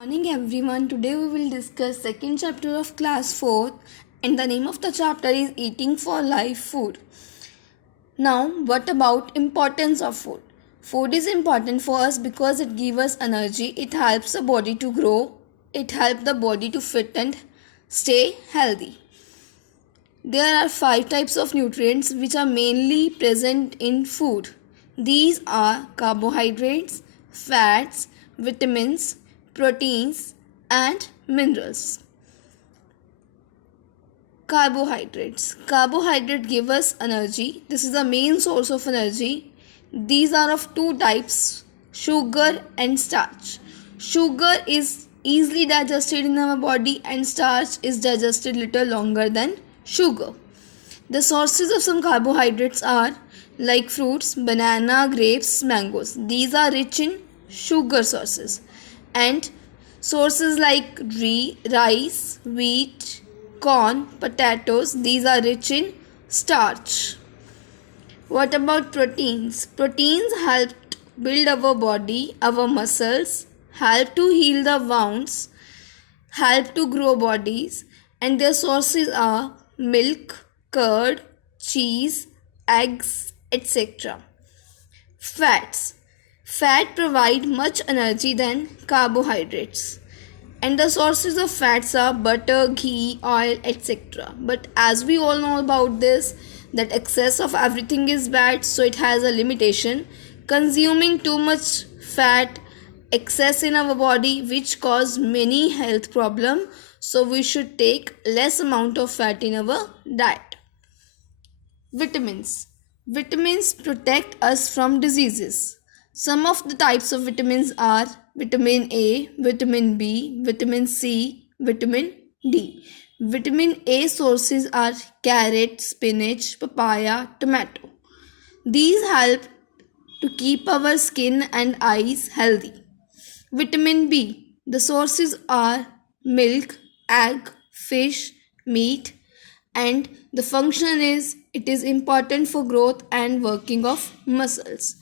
Morning everyone. Today we will discuss second chapter of class 4 and the name of the chapter is Eating for Life Food. Now, what about importance of food? Food is important for us because it gives us energy, it helps the body to grow, it helps the body to fit and stay healthy. There are 5 types of nutrients which are mainly present in food. These are carbohydrates, fats, vitamins, proteins, and minerals. Carbohydrates. Carbohydrate give us energy. This is the main source of energy. These are of 2 types, sugar and starch. Sugar is easily digested in our body and starch is digested little longer than sugar. The sources of some carbohydrates are like fruits, banana, grapes, mangoes. These are rich in sugar sources. And sources like rice, wheat, corn, potatoes, these are rich in starch. What about proteins? Proteins help build our body, our muscles, help to heal the wounds, help to grow bodies, and their sources are milk, curd, cheese, eggs, etc. Fats. Fat provide much energy than carbohydrates. And the sources of fats are butter, ghee, oil, etc. But as we all know about this, that excess of everything is bad, so it has a limitation. Consuming too much fat, excess in our body, which cause many health problems. So we should take less amount of fat in our diet. Vitamins. Vitamins protect us from diseases. Some of the types of vitamins are vitamin A, vitamin B, vitamin C, vitamin D. Vitamin A sources are carrot, spinach, papaya, tomato. These help to keep our skin and eyes healthy. Vitamin B. The sources are milk, egg, fish, meat, and the function is it is important for growth and working of muscles.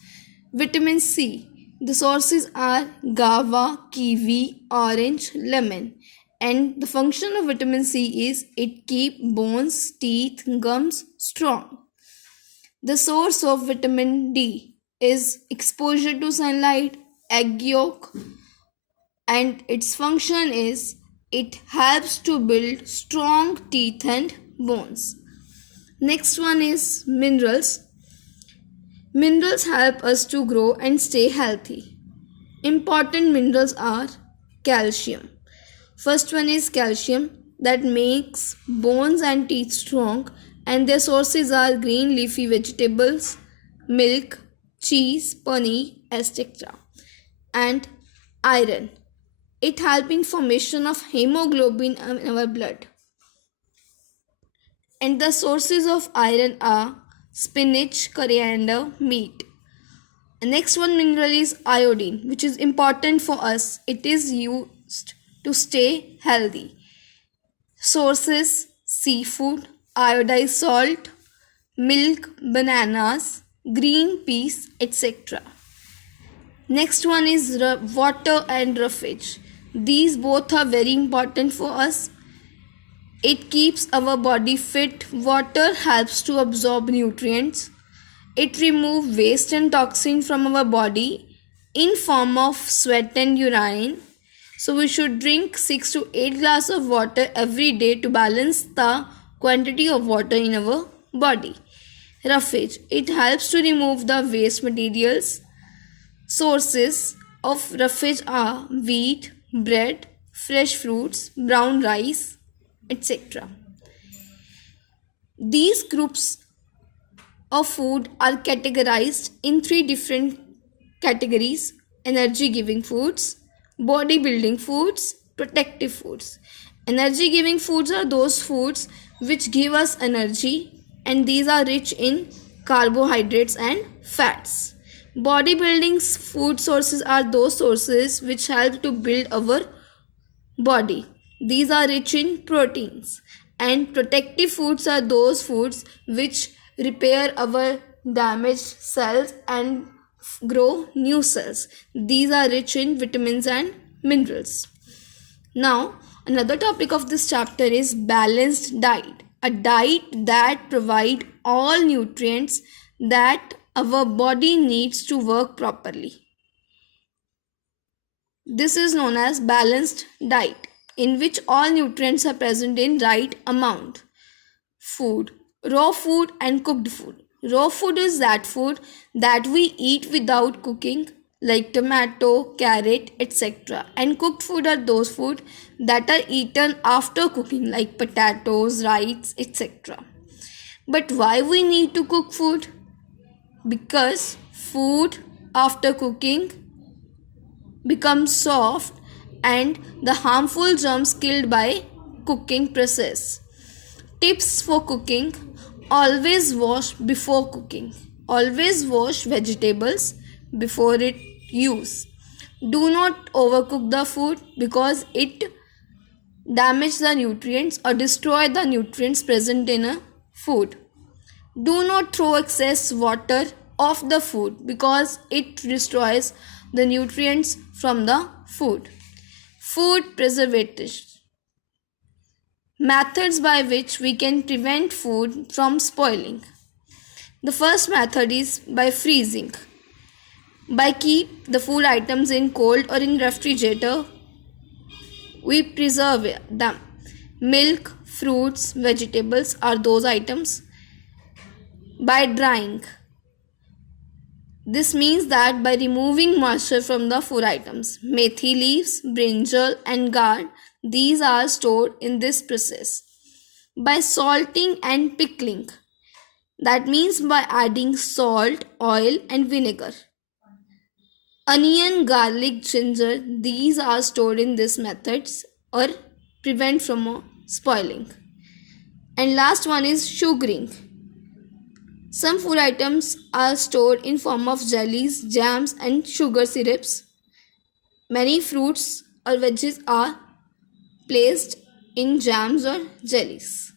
Vitamin C. The sources are guava, kiwi, orange, lemon. And the function of vitamin C is it keeps bones, teeth, gums strong. The source of vitamin D is exposure to sunlight, egg yolk, and its function is it helps to build strong teeth and bones. Next one is minerals. Minerals help us to grow and stay healthy. Important minerals are calcium. First one is calcium that makes bones and teeth strong, and their sources are green leafy vegetables, milk, cheese, paneer, etc. And iron. It helps in formation of hemoglobin in our blood. And the sources of iron are spinach, coriander, meat. The next one mineral is iodine, which is important for us. It is used to stay healthy. Sources: seafood, iodized salt, milk, bananas, green peas, etc. Next one is water and roughage. These both are very important for us. It keeps our body fit. Water helps to absorb nutrients. It removes waste and toxin from our body in form of sweat and urine. So we should drink 6 to 8 glasses of water every day to balance the quantity of water in our body. Roughage. It helps to remove the waste materials. Sources of roughage are wheat, bread, fresh fruits, brown rice, etc. These groups of food are categorized in 3 different categories: energy giving foods, body building foods, protective foods. Energy giving foods are those foods which give us energy, and these are rich in carbohydrates and fats. Bodybuilding food sources are those sources which help to build our body. These are rich in proteins. And protective foods are those foods which repair our damaged cells and grow new cells. These are rich in vitamins and minerals. Now, another topic of this chapter is balanced diet. A diet that provides all nutrients that our body needs to work properly. This is known as balanced diet, in which all nutrients are present in right amount. Food, raw food and cooked food. Raw food is that food that we eat without cooking, like tomato, carrot, etc. And cooked food are those food that are eaten after cooking, like potatoes, rice, etc. But why we need to cook food? Because food after cooking becomes soft and the harmful germs killed by cooking process. Tips for cooking: always wash before cooking. Always wash vegetables before it use. Do not overcook the food because it damage the nutrients or destroy the nutrients present in a food. Do not throw excess water off the food because it destroys the nutrients from the food. Food preservatives. Methods by which we can prevent food from spoiling. The first method is by freezing. By keep the food items in cold or in refrigerator, we preserve them. Milk, fruits, vegetables are those items. By drying. This means that by removing moisture from the food items, methi leaves, brinjal and gourd, these are stored in this process. By salting and pickling. That means by adding salt, oil and vinegar. Onion, garlic, ginger, these are stored in these methods or prevent from spoiling. And last one is sugaring. Some food items are stored in form of jellies, jams and sugar syrups. Many fruits or veggies are placed in jams or jellies.